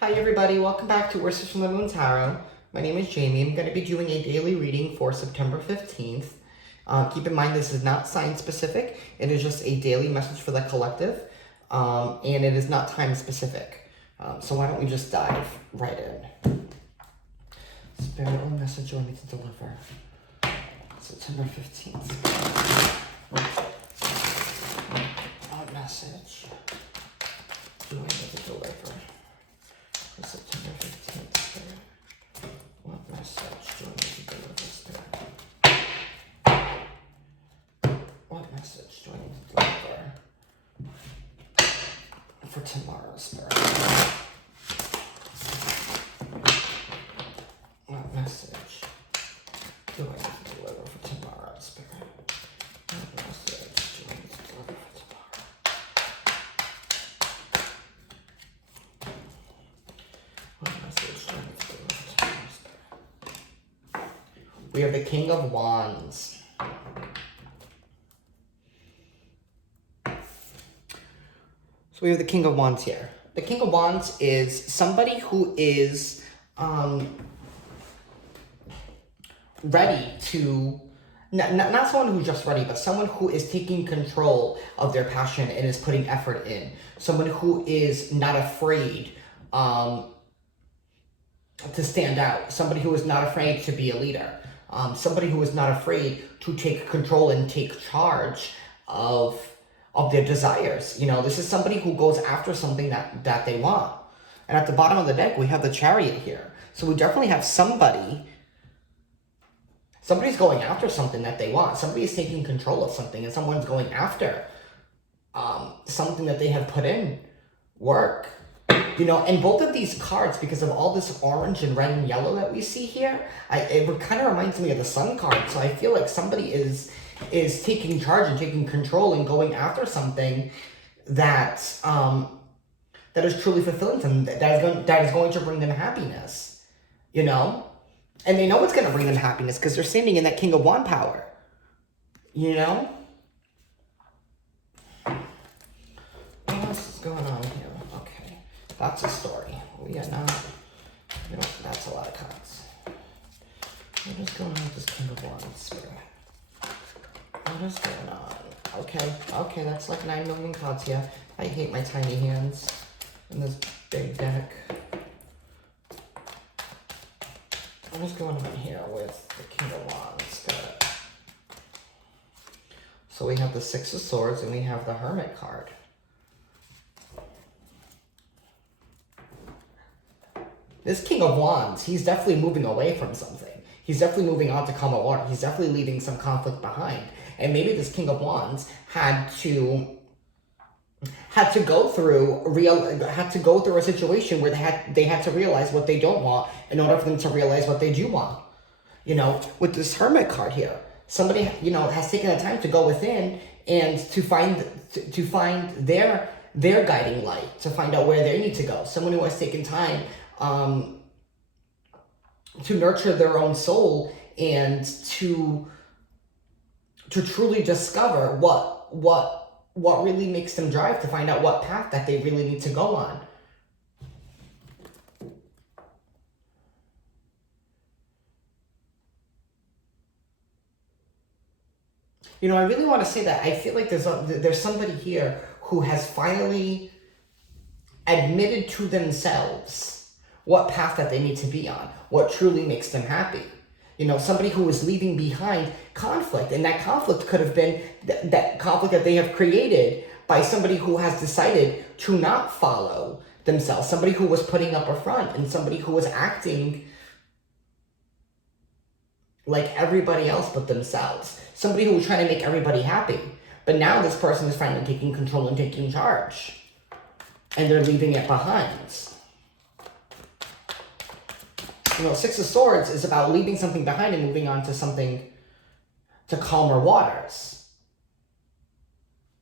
Hi everybody, welcome back to Wishes from the Moon Tarot. My name is Jamie. I'm going to be doing a daily reading for September 15th. Keep in mind this is not sign specific. It is just a daily message for the collective. And it is not time specific. So why don't we just dive right in. Spirit, what message do I need to deliver? September 15th. What message do I need to deliver? September 15th, Spirit. What message do I need to deliver, Spirit? What message do I need to deliver for tomorrow, Spirit? What message do I need to deliver for tomorrow, Spirit? What message do I need to deliver for tomorrow? What message do I need to deliver for tomorrow, Spirit? We have the King of Wands. So we have the King of Wands here. The King of Wands is somebody who is ready to, not someone who's just ready, but someone who is taking control of their passion and is putting effort in. Someone who is not afraid to stand out. Somebody who is not afraid to be a leader. Somebody who is not afraid to take control and take charge of their desires. You know, this is somebody who goes after something that they want. And at the bottom of the deck, we have the Chariot here. So we definitely have somebody's going after something that they want. Somebody is taking control of something, and someone's going after something that they have put in work. You know, and both of these cards, because of all this orange and red and yellow that we see here, it kind of reminds me of the Sun card. So I feel like somebody is taking charge and taking control and going after something that that is truly fulfilling them, that is going to bring them happiness, you know? And they know it's going to bring them happiness because they're standing in that King of Wand power, you know? What else is going on here? Okay, that's a story. We are not, you know, that's a lot of cards. What is going on with this King of Wands, Spirit? What is going on? Okay, that's like 9 million cards here. I hate my tiny hands in this big deck. What is going on here with the King of Wands? So we have the Six of Swords and we have the Hermit card. This King of Wands, he's definitely moving away from something. He's definitely moving on to calmer water. He's definitely leaving some conflict behind. And maybe this King of Wands had to go through a situation where they had to realize what they don't want in order for them to realize what they do want. You know, with this Hermit card here, somebody, you know, has taken the time to go within and to find their guiding light, to find out where they need to go. Someone who has taken time to nurture their own soul and to truly discover what really makes them drive, to find out what path that they really need to go on. You know, I really want to say that I feel like there's somebody here who has finally admitted to themselves what path that they need to be on, what truly makes them happy. You know, somebody who is leaving behind conflict, and that conflict could have been that conflict that they have created by somebody who has decided to not follow themselves, somebody who was putting up a front, and somebody who was acting like everybody else but themselves, somebody who was trying to make everybody happy. But now this person is finally taking control and taking charge, and they're leaving it behind. You know, Six of Swords is about leaving something behind and moving on to something, to calmer waters.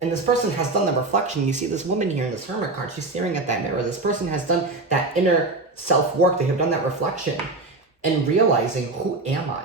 And this person has done the reflection. You see this woman here in this Hermit card, she's staring at that mirror. This person has done that inner self-work. They have done that reflection and realizing, who am I?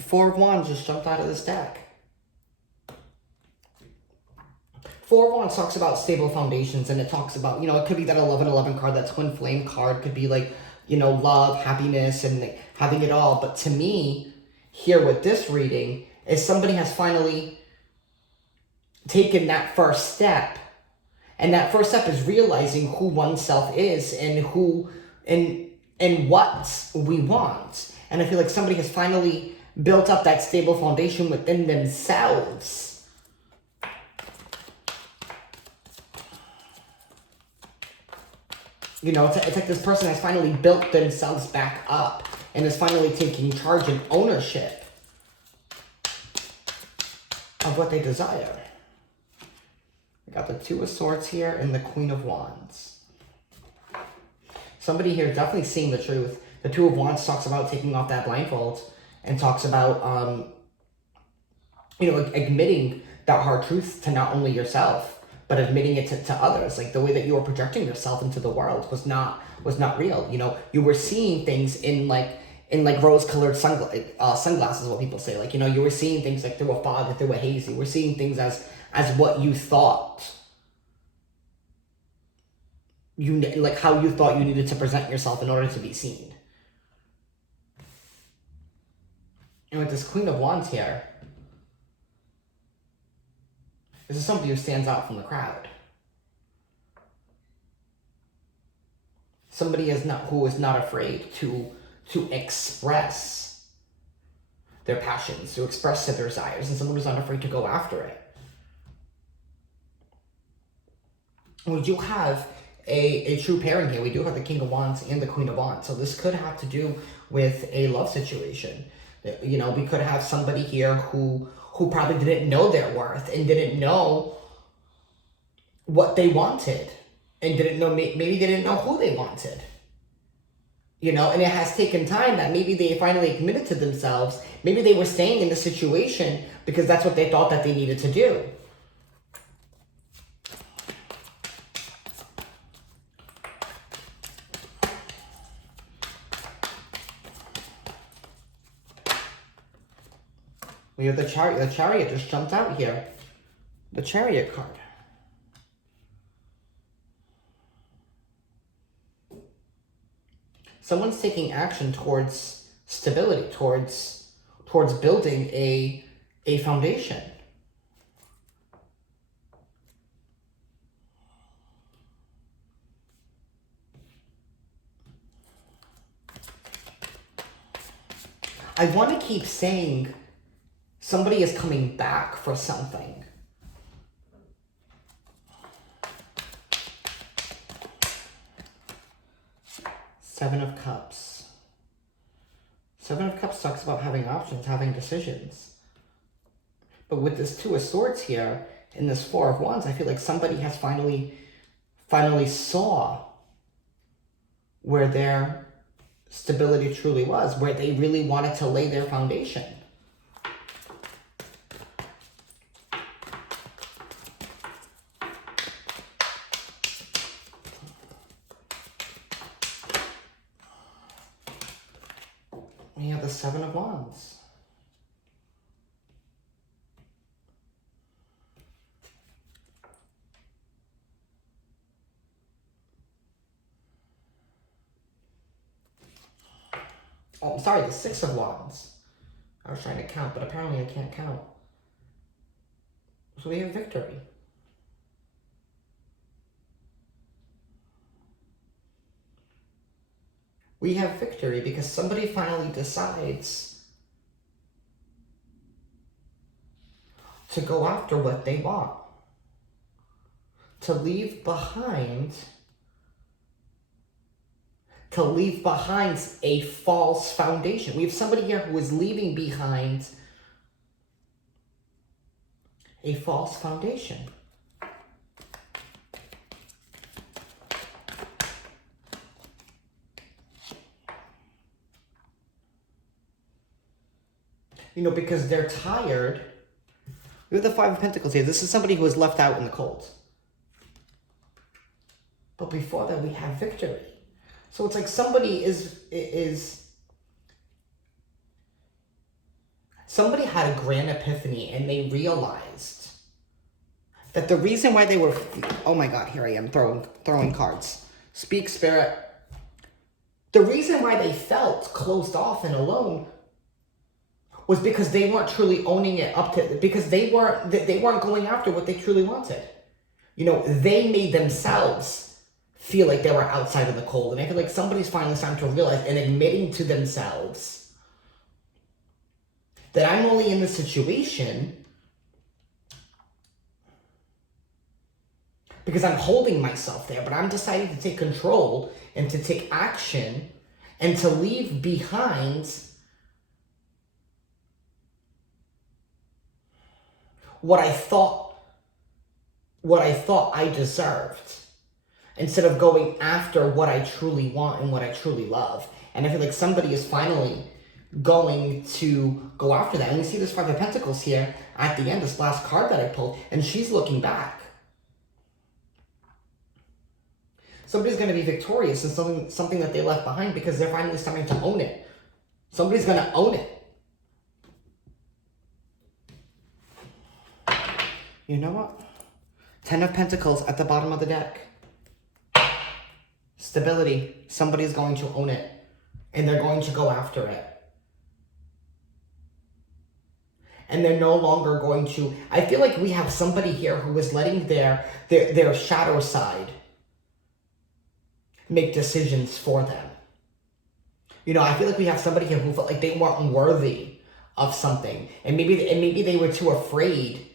Four of Wands just jumped out of this deck. Four of Wands talks about stable foundations, and it talks about, it could be that 11-11 card, that twin flame card, could be like, love, happiness, and like having it all. But to me, here with this reading, is somebody has finally taken that first step. And that first step is realizing who oneself is and who and what we want. And I feel like somebody has finally built up that stable foundation within themselves. It's like this person has finally built themselves back up and is finally taking charge and ownership of what they desire. We got the Two of Swords here and the Queen of Wands. Somebody here definitely seeing the truth. The Two of Wands talks about taking off that blindfold and talks about, admitting that hard truth to not only yourself, but admitting it to others. Like the way that you were projecting yourself into the world was not real. You were seeing things in rose-colored sunglasses, what people say. Like, you were seeing things like through a fog or through a haze. You were seeing things as what you thought. Like how you thought you needed to present yourself in order to be seen. And with this Queen of Wands here, this is somebody who stands out from the crowd. Somebody who is not afraid to express their passions, to express their desires, and someone who's not afraid to go after it. We do have a true pairing here. We do have the King of Wands and the Queen of Wands. So this could have to do with a love situation. We could have somebody here who probably didn't know their worth and didn't know what they wanted and maybe didn't know who they wanted. And it has taken time that maybe they finally admitted to themselves. Maybe they were staying in the situation because that's what they thought that they needed to do. We have the Chariot. The Chariot just jumped out here. The Chariot card. Someone's taking action towards stability, towards building a foundation. I want to keep saying somebody is coming back for something. Seven of Cups. Seven of Cups talks about having options, having decisions. But with this Two of Swords here, and this Four of Wands, I feel like somebody has finally saw where their stability truly was, where they really wanted to lay their foundation. We have the Seven of Wands. Oh, I'm sorry, the Six of Wands. I was trying to count, but apparently I can't count. So we have victory. We have victory because somebody finally decides to go after what they want. To leave behind a false foundation. We have somebody here who is leaving behind a false foundation. Because they're tired. We have the Five of Pentacles here. This is somebody who is left out in the cold. But before that, we have victory. So it's like somebody somebody had a grand epiphany and they realized that the reason why they were, oh my God, here I am throwing cards. Speak, Spirit. The reason why they felt closed off and alone was because they weren't truly owning it up to, because they weren't going after what they truly wanted. You know, they made themselves feel like they were outside in the cold. And I feel like somebody's finally starting to realize and admitting to themselves that I'm only in this situation because I'm holding myself there, but I'm deciding to take control and to take action and to leave behind what I thought I deserved, instead of going after what I truly want and what I truly love. And I feel like somebody is finally going to go after that. And you see this Five of Pentacles here at the end, this last card that I pulled, and she's looking back. Somebody's going to be victorious in something that they left behind because they're finally starting to own it. Somebody's going to own it. You know what? 10 of Pentacles at the bottom of the deck. Stability. Somebody's going to own it. And they're going to go after it. And they're no longer going to... I feel like we have somebody here who is letting their shadow side make decisions for them. You know, I feel like we have somebody here who felt like they weren't worthy of something. And maybe they were too afraid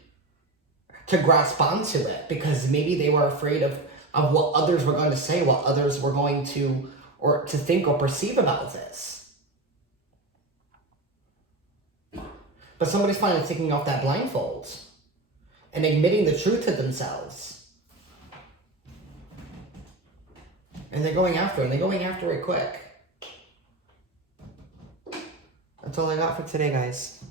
to grasp onto it because maybe they were afraid of what others were going to say, what others were going to think or perceive about this. But somebody's finally taking off that blindfold and admitting the truth to themselves. And they're going after it, and they're going after it quick. That's all I got for today, guys.